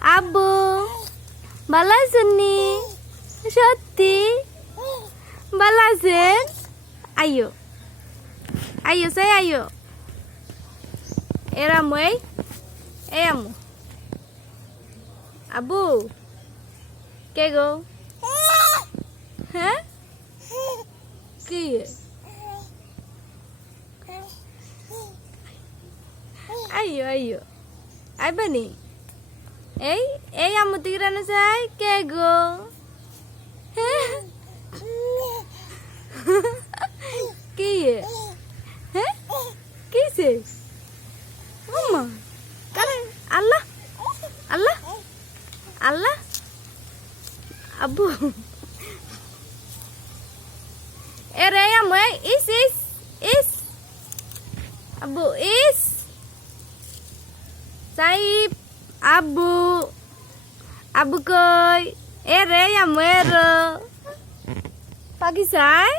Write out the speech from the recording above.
আব্বু ভালো আছেন নি? সত্যি ভালো আছেন? আইয়ো আইয়ো সাই আইয়ো। এরামু এই আমু আব্বু কে গো? হ্যাঁ কি আইয়ো আইয়ো আইবানি এই আম্মু দিকে রানো চাই কে গো? কি হ্যাঁ কিসে আম্মা কারে আল্লাহ আল্লাহ আল্লাহ আব্বু এরে আম্মু ইস আব্বু ইস সাইব আব্বু আব্বু কই এরে আম্মু এর পাকি চাই